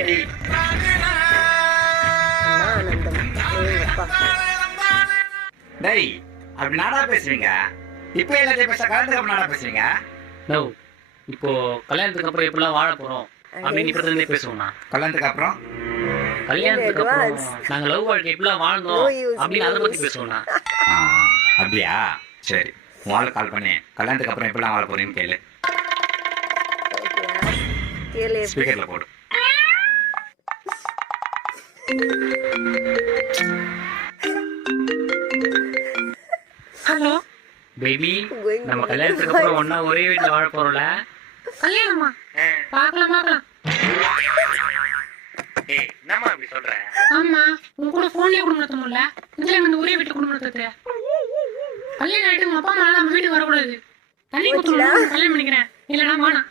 Baby. டேய் அப்படி நாடா பேசுவீங்க. இப்போ எல்லாத்தையும் பேச கல்யாணத்துக்கு அப்புறம் நாடா பேசுவீங்க. நோ இப்போ கல்யாணத்துக்கு அப்புறம் எப்படிலாம் வாழ போறோம் அப்படின்னு இப்ப இருந்தே பேசுவோம்னா. கல்யாணத்துக்கு அப்புறம் நாங்க லவ் வாழ்க்கை எப்படிலாம் வாழ்ந்தோம் அப்படின்னு அதை பத்தி பேசுவோம்னா. அப்படியா? சரி, உங்களை கால் பண்ணி கல்யாணத்துக்கு அப்புறம் எப்படிலாம் வாழ போறீங்கன்னு கேளு. ஸ்பீக்கர்ல போடு. ஹலோ பேபி, நம்ம கல்யாணத்துக்கு அப்புறம் ஒன்னா ஒரே வீட்டுல வாழ போறோம்ல. கல்யாணமா? பார்க்கலாம். என்னம்மா அப்படி சொல்ற? ஆமா, உங்க கூட போன்லயே குடும்பம் நடத்த முடியல, இதுல வந்து ஒரே வீட்டு குடும்பம் நடத்துறது. கல்யாணம் ஆயிட்டு உங்க அப்பா அம்மா நம்ம வீட்டுக்கு வரக்கூடாது, தண்ணி குடுத்து கல்யாணம் பண்ணிக்கிறேன், இல்லைன்னா வேணாம்.